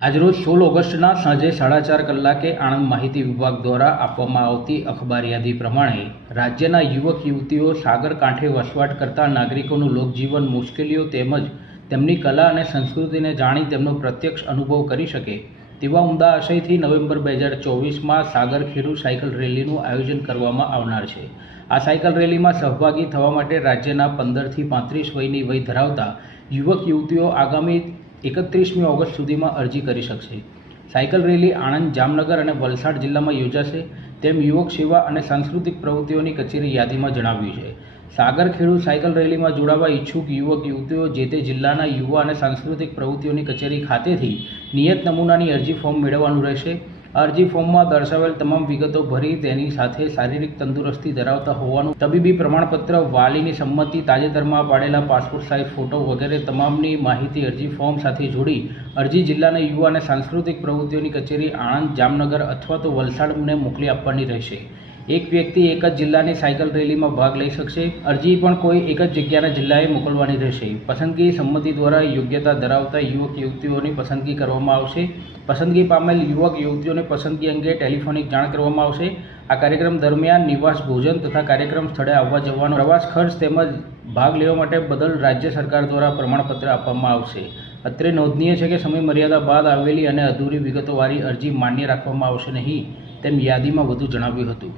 આજરોજ સોળ ઓગસ્ટના સાંજે સાડા ચાર કલાકે આણંદ માહિતી વિભાગ દ્વારા આપવામાં આવતી અખબાર યાદી પ્રમાણે રાજ્યના યુવક, યુવતીઓ સાગર કાંઠે વસવાટ કરતા નાગરિકોનું લોકજીવન મુશ્કેલીઓ તેમજ તેમની કલા અને સંસ્કૃતિને જાણી તેમનો પ્રત્યક્ષ અનુભવ કરી શકે તેવા ઉમદા આશયથી નવેમ્બર બે હજાર ચોવીસમાં સાગર ખેડૂત સાયકલ રેલીનું આયોજન કરવામાં આવનાર છે. આ સાયકલ રેલીમાં સહભાગી થવા માટે રાજ્યના પંદરથી પાંત્રીસ વયની વય ધરાવતા યુવક, યુવતીઓ આગામી એકત્રીસમી ઓગસ્ટ સુધીમાં અરજી કરી શકશે. સાયકલ રેલી આણંદ, જામનગર અને વલસાડ જિલ્લામાં યોજાશે તેમ યુવક સેવા અને સાંસ્કૃતિક પ્રવૃત્તિઓની કચેરી યાદીમાં જણાવ્યું છે. સાગર ખેડૂત સાયકલ રેલીમાં જોડાવા ઈચ્છુક યુવક યુવતીઓ જે તે જિલ્લાના યુવા અને સાંસ્કૃતિક પ્રવૃત્તિઓની કચેરી ખાતેથી નિયત નમૂનાની અરજી ફોર્મ મેળવવાનું રહેશે. અરજી ફોર્મમાં દર્શાવેલ તમામ વિગતો ભરી તેની સાથે શારીરિક તંદુરસ્તી ધરાવતા હોવાનું, તબીબી પ્રમાણપત્ર, વાલીની સંમતિ, તાજેતરમાં પાડેલા પાસપોર્ટ સાઇઝ ફોટો વગેરે તમામની માહિતી અરજી ફોર્મ સાથે જોડી અરજી જિલ્લાના યુવા અને સાંસ્કૃતિક પ્રવૃત્તિઓની કચેરી આણંદ, જામનગર અથવા તો વલસાડને મોકલી આપવાની રહેશે. એક વ્યક્તિ એક જ જિલ્લાની સાયકલ રેલીમાં ભાગ લઈ શકશે. અરજી પણ કોઈ એક જ જગ્યાના જિલ્લાએ મોકલવાની રહેશે. પસંદગી સંમતિ દ્વારા યોગ્યતા ધરાવતા યુવક યુવતીઓની પસંદગી કરવામાં આવશે. પસંદગી પામેલ યુવક યુવતીઓને પસંદગી અંગે ટેલિફોનિક જાણ કરવામાં આવશે. આ કાર્યક્રમ દરમિયાન નિવાસ, ભોજન તથા કાર્યક્રમ સ્થળે આવવા જવાનો પ્રવાસ, ખર્ચ તેમજ ભાગ લેવા માટે બદલ રાજ્ય સરકાર દ્વારા પ્રમાણપત્ર આપવામાં આવશે. અત્રે નોંધનીય છે કે સમય મર્યાદા બાદ આવેલી અને અધૂરી વિગતોવાળી અરજી માન્ય રાખવામાં આવશે નહીં તેમ યાદીમાં વધુ જણાવ્યું હતું.